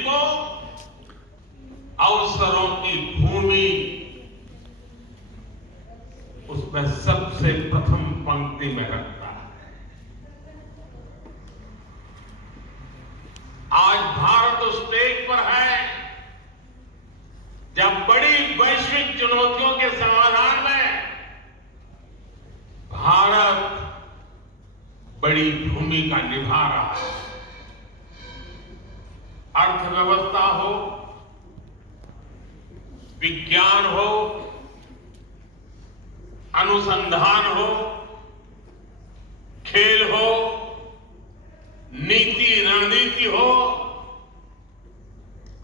को अवसरों की भूमि उसमें सबसे प्रथम पंक्ति में रखता है। आज भारत उस स्टेज पर है जब बड़ी वैश्विक चुनौतियों के समाधान में भारत बड़ी भूमिका निभा रहा है। अर्थव्यवस्था हो, विज्ञान हो, अनुसंधान हो, खेल हो, नीति रणनीति हो,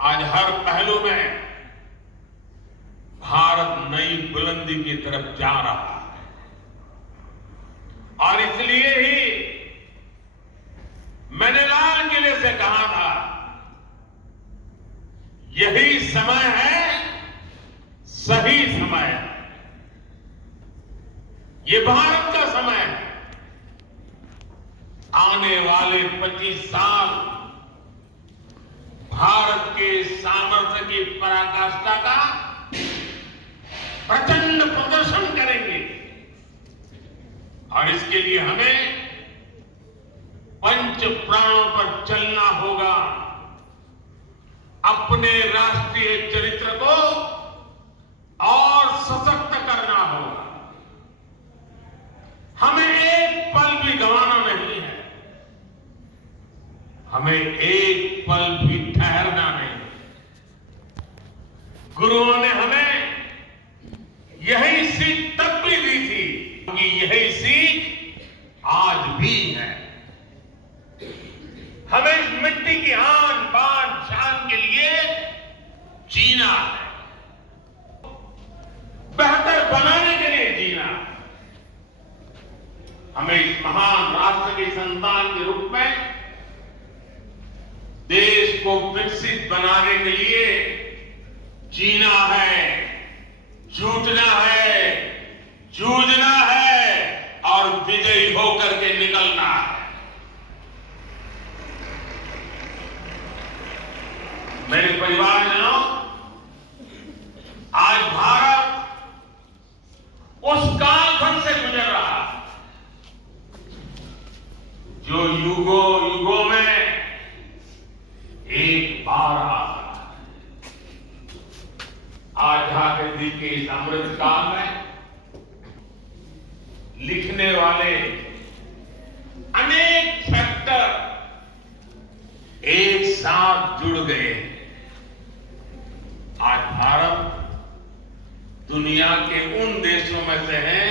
आज हर पहलू में भारत नई बुलंदी की तरफ जा रहा है। और इसलिए ही मैंने लाल किले से कहा था, यही समय है, सही समय है, ये भारत का समय है। आने वाले 25 साल भारत के सामर्थ्य की पराकाष्ठा का प्रचंड प्रदर्शन करेंगे और इसके लिए हमें पंच प्राणों पर चलना होगा। अपने राष्ट्रीय चरित्र को और सशक्त करना होगा। हमें एक पल भी गंवाना नहीं है, हमें एक पल भी ठहरना नहीं। गुरुओं ने हमें यही सीख तब भी दी थी, क्योंकि यही सीख आज भी है। हमें इस मिट्टी की आन बान शान के लिए जीना है, बेहतर बनाने के लिए जीना है। हमें इस महान राष्ट्र के संतान के रूप में देश को विकसित बनाने के लिए जीना है, जुटना है, जूझना है और विजयी होकर के निकलना है। मेरे परिवारजनों, आज भारत उस कालखंड से गुजर रहा है जो युगों युगों में एक बार आता है। आजादी के इस अमृत काल में लिखने वाले अनेक फैक्टर एक साथ जुड़ गए। आज भारत दुनिया के उन देशों में से है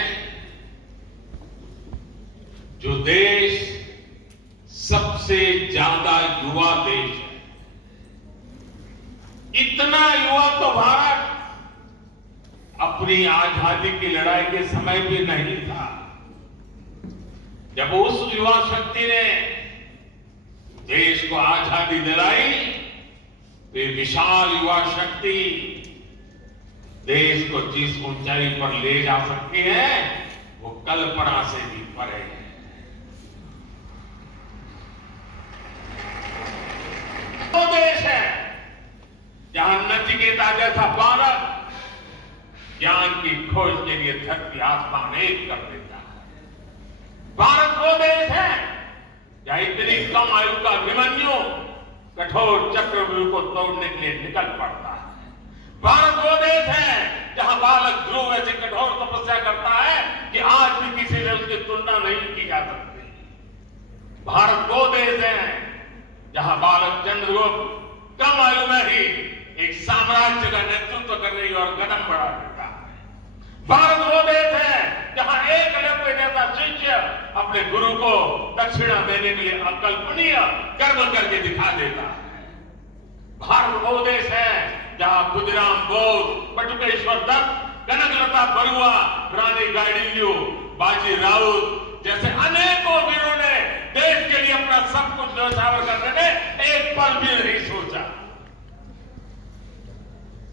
जो देश सबसे ज्यादा युवा देश है। इतना युवा तो भारत अपनी आजादी की लड़ाई के समय भी नहीं था। जब उस युवा शक्ति ने देश को आजादी दिलाई, तो ये विशाल युवा शक्ति देश को जिस ऊंचाई पर ले जा सकती है वो कल्पना से भी परे है। वो देश है जहां नचिकेता जैसा बालक ज्ञान की खोज के लिए धरती आसमान एक कर देता है। भारत वो देश है जहां इतनी कम आयु का अभिमन्यु कठोर चक्रव्यूह को तोड़ने के लिए निकल पड़ता है। भारत वो देश है जहां बालक ध्रुव ऐसी कठोर तपस्या करता है कि आज भी किसी से उसकी तुलना नहीं की जा सकती। भारत वो देश है जहां बालक चंद्रगुप्त कम आयु में ही एक साम्राज्य का नेतृत्व करने की ओर कदम बढ़ा देता है। भारत वो देश है जहां एकलव्य जैसा शिष्य अपने गुरु को दक्षिणा देने के लिए अकल्पनीय कर्म करके दिखा देता है। भारत वो देश है जहां खुदीराम बोस, बटुकेश्वर दत्त, कनकलता बरुआ, रानी गाइडिंलियू, बाजी राउत जैसे अनेकों वीरों ने देश के लिए अपना सब कुछ न्यौछावर करने में एक पल भी नहीं सोचा।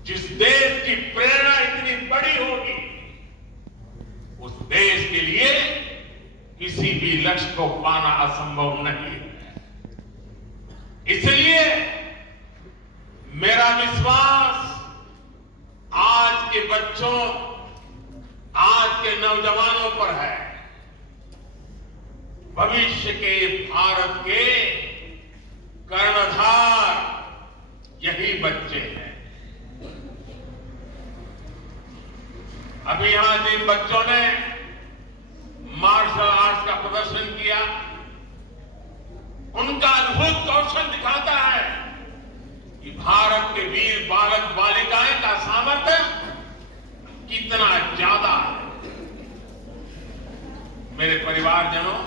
जिस देश की प्रेरणा इतनी बड़ी होगी, उस देश के लिए किसी भी लक्ष्य को पाना असंभव नहीं है। इसलिए मेरा विश्वास आज के बच्चों, आज के नौजवानों पर है। भविष्य के भारत के कर्णधार यही बच्चे हैं। अभी यहां जिन बच्चों ने मार्शल आर्ट्स का प्रदर्शन किया, उनका अद्भुत कौशल दिखाता है कि भारत के वीर बालक बालिकाएं का सामर्थ्य कितना ज्यादा है। मेरे परिवारजनों,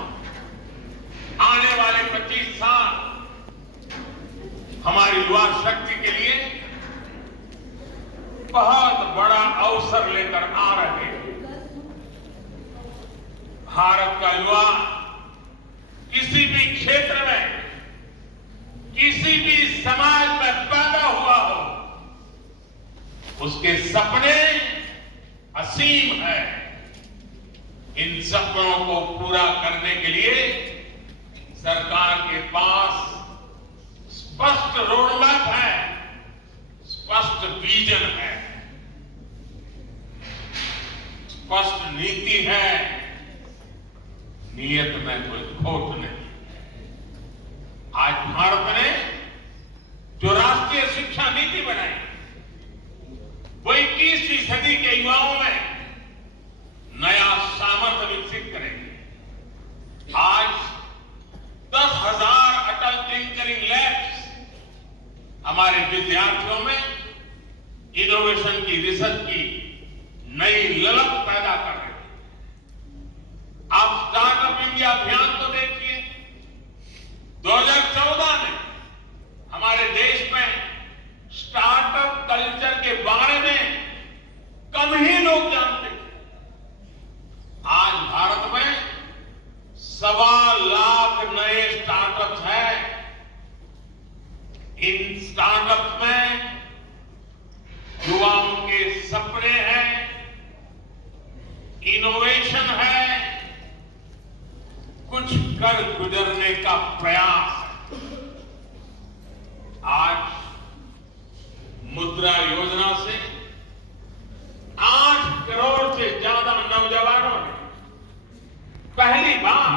आने वाले 25 साल हमारी युवा शक्ति के लिए बहुत बड़ा अवसर लेकर आ रहे हैं। भारत का युवा किसी भी क्षेत्र में, किसी भी समाज में पैदा हुआ हो, उसके सपने असीम है। इन सपनों को पूरा करने के लिए सरकार के पास स्पष्ट रोडमैप है, स्पष्ट विजन है, स्पष्ट नीति है। नियत में कोई खोट नहीं। आज भारत ने जो राष्ट्रीय शिक्षा नीति बनाई, वो 21वीं सदी के युवाओं में नया सामर्थ्य विकसित करेगी। आज 10,000 अटल टिंकरिंग लैब्स हमारे विद्यार्थियों में इनोवेशन की, रिसर्च की नई ललक पैदा कर रहे हैं। आप स्टार्टअप इंडिया अभियान को देखिए। 2014 में हमारे देश में स्टार्टअप कल्चर के बारे में कम ही लोग जानते थे। आज भारत में 1.25 लाख नए स्टार्टअप्स हैं। इन स्टार्टअप्स में युवाओं के सपने हैं, इनोवेशन है, कुछ कर गुजरने का प्रयास है। आज मुद्रा योजना से 8 करोड़ से ज्यादा नौजवानों ने पहली बार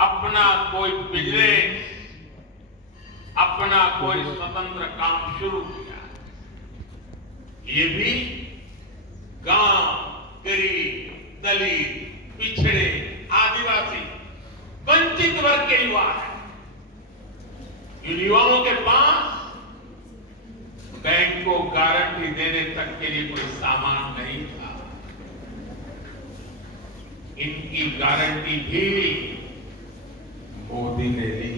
अपना कोई बिजनेस, अपना कोई स्वतंत्र काम शुरू किया। ये भी गांव, गरीब, दलित, पिछड़े, आदिवासी, वंचित वर्ग के युवा हैं। इन युवाओं के पास बैंक को गारंटी देने तक के लिए कोई सामान नहीं था। इनकी गारंटी भी मोदी ने ली।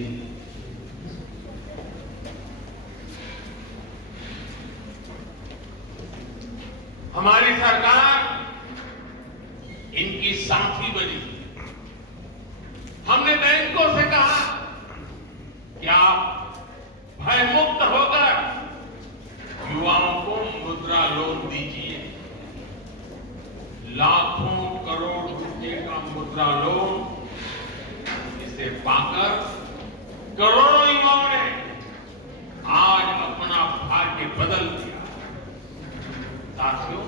हमारी सरकार इनकी साथी बनी। हमने बैंकों से कहा कि आप भयमुक्त होकर युवाओं को मुद्रा लोन दीजिए। लाखों करोड़ रुपए का मुद्रा लोन, इसे पाकर करोड़ों युवाओं ने आज अपना भाग्य बदल दिया। साथियों,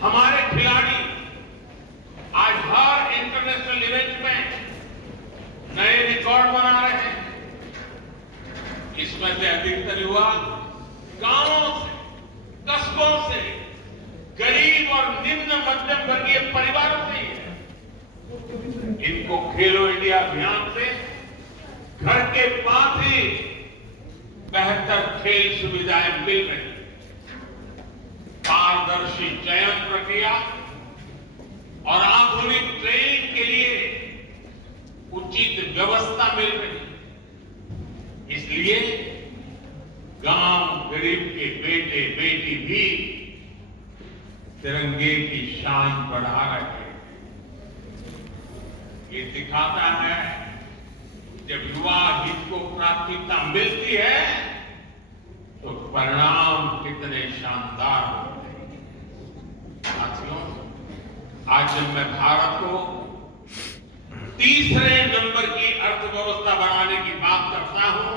हमारे खिलाड़ी आज हर इंटरनेशनल इवेंट में नए रिकॉर्ड बना रहे हैं। इसमें से अधिकतर युवा गांवों से, कस्बों से, गरीब और निम्न मध्यम वर्गीय परिवारों से ही है। इनको खेलो इंडिया अभियान से घर के पास ही बेहतर खेल सुविधाएं मिल रही। पारदर्शी चयन प्रक्रिया और आधुनिक ट्रेनिंग के लिए उचित व्यवस्था मिल रही। इसलिए गांव गरीब के बेटे बेटी भी तिरंगे की शान बढ़ा रहे हैं। ये दिखाता है जब युवा हित को प्राथमिकता मिलती है तो परिणाम कितने शानदार होते हैं। साथियों, आज जब मैं भारत को तीसरे नंबर की अर्थव्यवस्था बनाने की बात करता हूं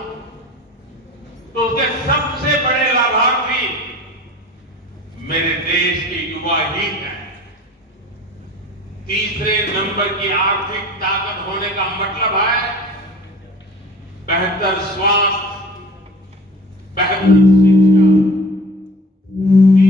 तो उसके सबसे बड़े लाभार्थी मेरे देश के युवा ही हैं। तीसरे नंबर की आर्थिक ताकत होने का मतलब है बेहतर स्वास्थ्य, बेहतर